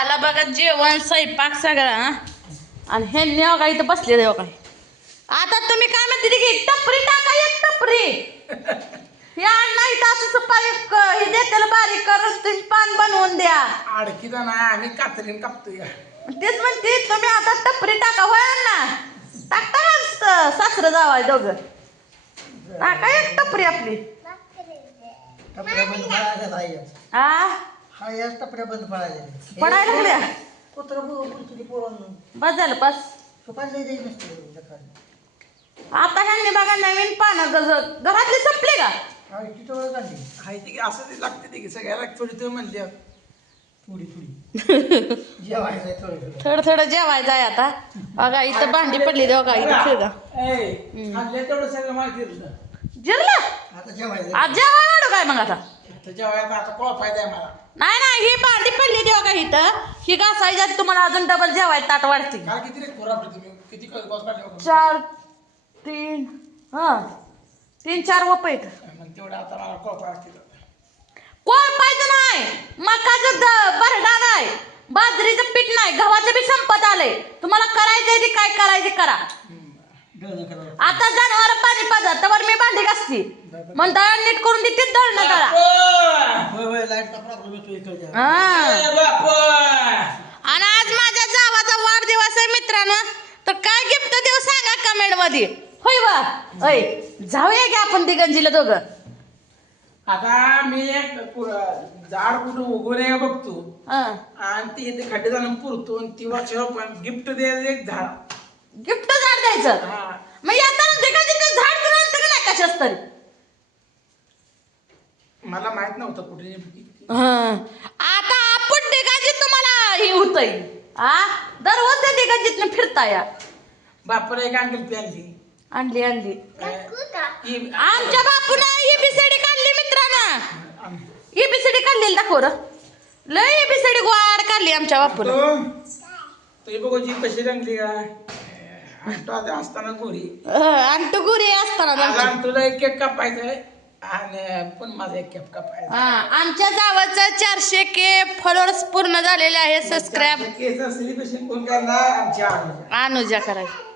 झाला बघा जेवण स्वयंपाक सगळा आणि हे नेव का इथं बसले देव काय आता तुम्ही काय म्हणते की टपरी टाका एक टपरी या नाही तर असं सुपारी हे देताला बारीक करून तुम्ही पान बनवून द्या अडकीदा नाही आम्ही कात्रीन कापतोय तेच म्हणते तुम्ही आता टपरी टाका होय ना टाकता सासरं जावाय दोघं टाका एक टपरी आपली टपऱ्या बंद पडायला हा याच टपऱ्या बंद पडायला पडायला लागल्या कुत्र तुझी पोरांना बस झालं बस सुपारी द्यायची नसते आता ह्यांनी बघा नवीन पानं घरातली संपली का किती वेळ काढली हाय ती असं ते लागते ते की सगळ्याला थोडी थोडी म्हणली थोडी थोडी जेवायचं थोडं थोडं थोडं जेवायचं आहे आता बघा इथं भांडी पडली देव का इथं फिरगा खाल्ले तेवढं सगळं माहिती जिरलं आता जेवायचं आज जेवाय वाढू काय मग आता जेवायला आता कोळा फायदा आहे मला नाही नाही ही भांडी पडली देव का इथं ही घासायच्यात तुम्हाला अजून डबल जेवाय ताट वाढते काल किती रे खोरा पडते तुम्ही किती बॉस काढले 4 3 3 4 वपैत मग तेवढं आता मला कोळा असते कोण पाहिजे नाही मकाचं भरडा नाही बाजरीचं पीठ नाही गव्हाचं पीठ संपत आलंय तुम्हाला करायचंय ते काय करायचे करा आता जनावर पाणी पाजा तर मी भांडी घासती मग दळण नीट करून देते दळणं करा आणि आज माझ्या जावाचा वाढदिवस आहे मित्रांनो तर काय गिफ्ट देऊ सांगा कमेंट मध्ये होय वा अय जाऊया की आपण दिगंजीला दोघं आता मी एक झाड कुठं उगवले बघतो हं. आणि ती इथे खड्डे जाणून पुरतो आणि ती वाचव पण गिफ्ट द्यायचं एक झाड गिफ्ट झाड द्यायचं हा मग येताना दिगंजीचं झाड तर आणतं का नाही कशाच तरी मला माहित नव्हतं कुठे हं. आता आपण दिगाजी तुम्हाला हे होतंय दररोज त्या दिगाजीतनं फिरता या बापाला एक अंकल प्यानली आणली आणली आमच्या बापून एबीसीडी काढली मित्रांनो एबीसीडी काढलेली दाखव र लय एबीसीडी गोड काढली आमच्या बापून तुझी बघू जी कशी रंगली का असताना गोरी आणि तू गुरी असताना आणि तुला एक केक कापायचंय आणि पण माझा एक केक कापायचा आमच्या गावाचं 400K फॉलोअर्स पूर्ण झालेले आहे सबस्क्राईब केकचं सेलिब्रेशन कोण करणार आमच्या अनुजा करायची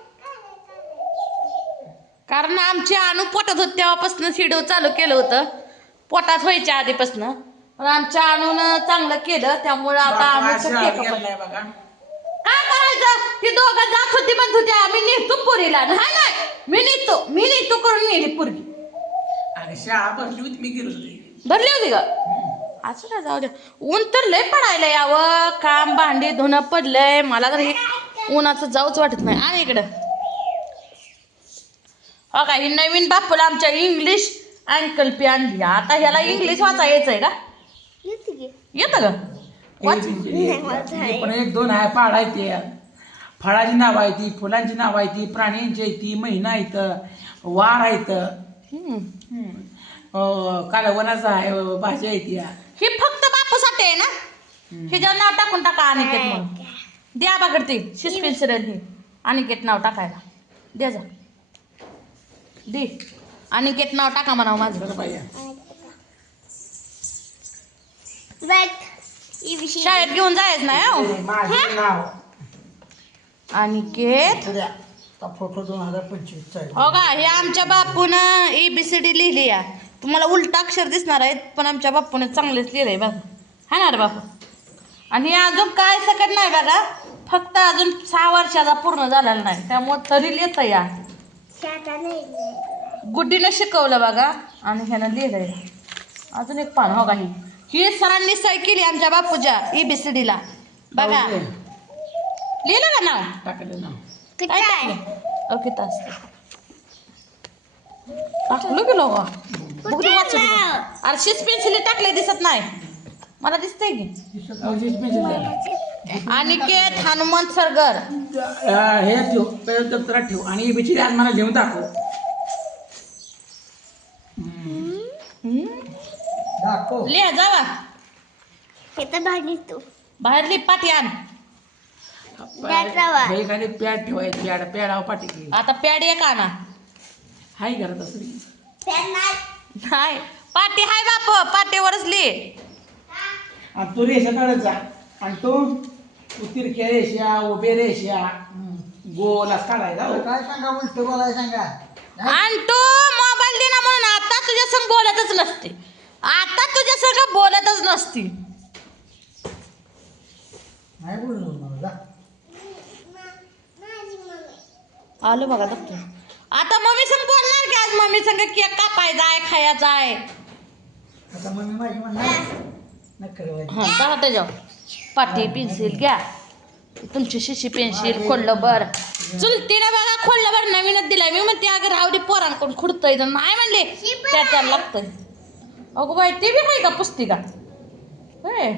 कारण आमची अनु पोटात होत तेव्हापासून व्हिडिओ चालू केलं होतं पोटात व्हायच्या आधीपासून पण आमच्या अणून चांगलं केलं त्यामुळे आता अनुचं केक नाही बघा काय करायचं ती दोघं जात होती म्हणत होती आम्ही नेतो पोरीला नाही मी नेतो करून नेली पोरगी आणि शाळा भरली होती मी गेलो भरली होती का असं काय जाऊ द्या ऊन तर लय पडायला यावं काम भांडी धुणं पडलंय मला तर हे उन्हाचं जाऊच वाटत नाही आणि इकडं हो का ही नवीन बापूला आमच्या इंग्लिश अँकल्पी आणली आता ह्याला इंग्लिश वाचा यायचंय का येतं का पण एक दोन आहे पाड आहे ते फळाची नाव आहे ती फुलांची नाव आहे ती प्राण्यांची आहे ती महिना आहेत वार आहेत कालवनाचं आहे भाजी आहे ती ही फक्त बापूसाठी आहे ना हिच्यावर नाव टाकून टाका अनिकेत मग द्या बघडते सस्पेन्स हे अनिकेत नाव टाकायला द्या जा दे अनिकेत नाव टाका म्हणावं माझं शाळेत घेऊन जायचं नाही माझे नाव अनिकेत फोटो 2025 हो का हे आमच्या बापून ABCD लिहिली या तुम्हाला उलट अक्षर दिसणार आहेत पण आमच्या बापूने चांगलेच लिहिलंय बघा हा ना रे बापू आणि अजून काय सकट नाही बघा फक्त अजून 6 वर्षाचा पूर्ण झालेला नाही त्यामुळे तरी लिहित या गुड्डीनं शिकवलं बघा आणि ह्यानं लिहिलंय अजून एक पान हो का ही सरांनी सही केली आमच्या बापूच्या ABCDला बघा लिहिलं का नाव टाकलं नाव काय टाकलं ओके तास टाकलं गेलो का बघ तू वाचून आरशीच पेन्सिल टाकले दिसत नाही मला दिसतंय की अनिकेत हनुमंत सरगर हे ठेव दप्तरात ठेव आणि बिचारी आज मला लिहून दाखव लिहा जावा तू बाहेरली पाठी आण खाली पॅड ठेवायची पॅडावर पाठी आता पॅड एक आणा हाय घरात असं नाही पाटी हाय बाप पाटीवरच लिह आणि तू रेषा काढत जा आणि तो तिरक्या रेषा उभे रेषा गोल असं काढायचा हो. काय सांगा उलट बोलाय सांगा आणि तू मोबाईल दिना म्हणून आता तुझ्या संग बोलतच नसते. आता तुझ्या संग बोलतच नसती. नाही बोललो मला जा. आलो बघा डॉक्टर. आता मम्मी संग बोलणार की आज मम्मी संग केक कापायचा आहे खायचा आहे. आता मम्मी माझी म्हणणार नक्की हां जा त्याच्यावर पाटी पेन्सिल घ्या. तुमची शिशी पेन्सिल खोडलं बर चुलतीने बघा खोडलं बर नवीनच दिलाय. मी म्हणते अगं राहू दे पोरांकडून खुडतंय तर नाही म्हणले त्या लागतंय. अगो बाई ते बी आहे का पुस्तिका होय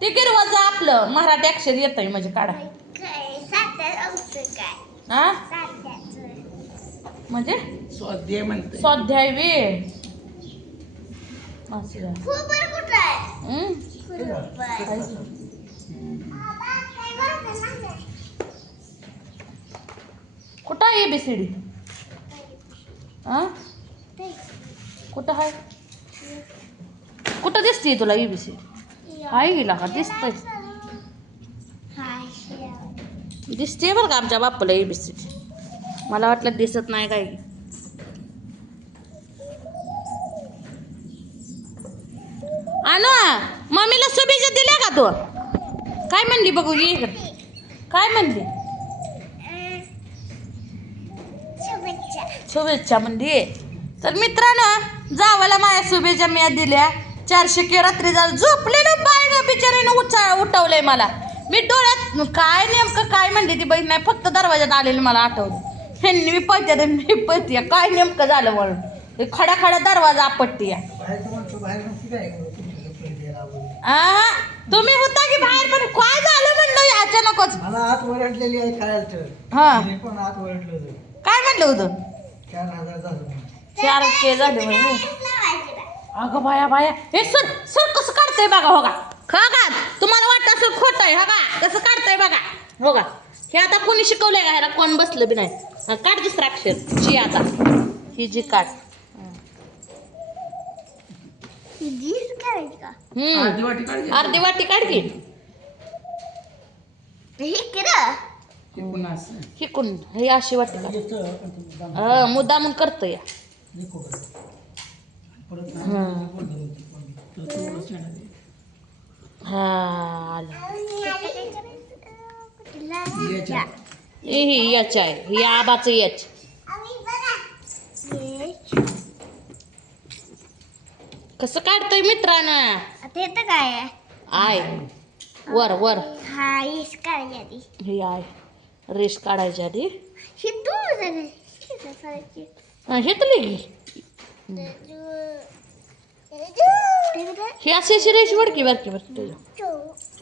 ते गिरवाचं आपलं मराठी अक्षर येत आहे म्हणजे काढा हा म्हणजे स्वाध्याय म्हणते स्वाध्याय वे असं कुठं आहे ABCD कुठं आहे कुठं दिसते तुला ABCD आहे गेला का दिसतंय दिसते बरं का आमच्या बाप्पाला ABCD. मला वाटलं दिसत नाही काय. आणू मम्मीला शुभेच्छा दिल्या का तू काय म्हणली बघू ये इकडे काय म्हणली शुभेच्छा म्हणली. तर मित्रांनो जावाला माझ्या शुभेच्छा मी दिल्या. 400 के रात्री झालं झोपलेलं बाईनं बिचारीनं उठवलंय मला. मी डोळ्यात काय नेमकं काय म्हणली ती बहीण नाही फक्त दरवाजात आलेलं मला आठवलं. ह्यांनी मी पळते मी पळते काय नेमकं झालं म्हणून खडा खडा दरवाजा आपटते या. तुम्ही होता की बाहेर पण काय झालं म्हणलं अचानकच मला आत ओरडलेली आहे काय हा पण आत ओरडलं काय म्हणलं होतं 4000 झालं 4K झाले म्हणून. अगं बाया बाया हे सर सर कसं काढतंय बघा हो का तुम्हाला वाटतं असं खोटं आहे. हा का कसं काढतंय बघा हो का. हे आता कोणी शिकवलंय का ह्याला कोण बसलं बी नाही. काढ दुसरं अक्षर जी आता ही जी काढ अर्धी वाटी काढली अर्धी वाटी काढ की पुन्हा असं हिकून ही अशी वाटी काढ. मुद्दामून करतो या हा आलं ही याच आहे ही आबाचं याच कसं काढतोय मित्रांनो काय आय वर वर हा इस काढायची आधी ही आय रेस काढायच्या आधी ही दूर घेतली ही अशी अशी रेस वडकी बारकी बारकी त्याच्या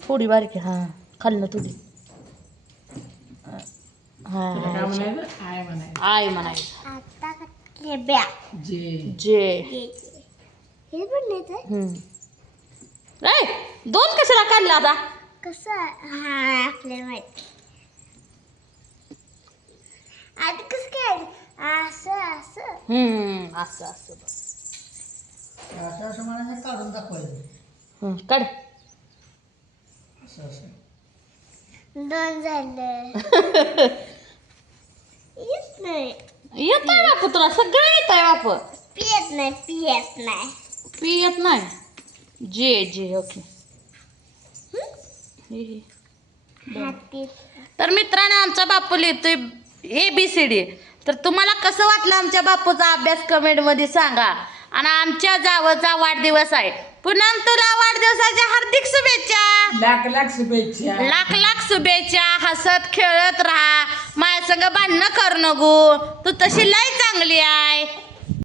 थोडी बारकी हां खाल्लं थोडी हां काय म्हणायचं आय म्हणायचं आय म्हणायचं आता कसले ब्या जे जे हे पण नाही ए दोन कशाला काढलं आता कसं हा आपल्याला माहिती आधी कसं काय असं असं असं असं बस असं असं म्हणायचं काढून दाखवायचं काढ असं असं दोन झालं येत नाही येत आहे बापू तुला सगळं येत आहे बापू पियत नाही पियत नाही पी येत नाही जे जे ओके हाती तर मित्रांनो आमचा बापू लिहितोय ABCD. तर तुम्हाला कसं वाटलं आमच्या बापूचा अभ्यास कमेंटमध्ये सांगा. आणि आमच्या जावचा वाढदिवस आहे. पुनम तुला वाढदिवसाच्या हार्दिक शुभेच्छा. लाख लाख शुभेच्छा लाख लाख शुभेच्छा. हसत खेळत राहा. माझ्या संग भांडणं कर नको. तू तशी लय चांगली आहे.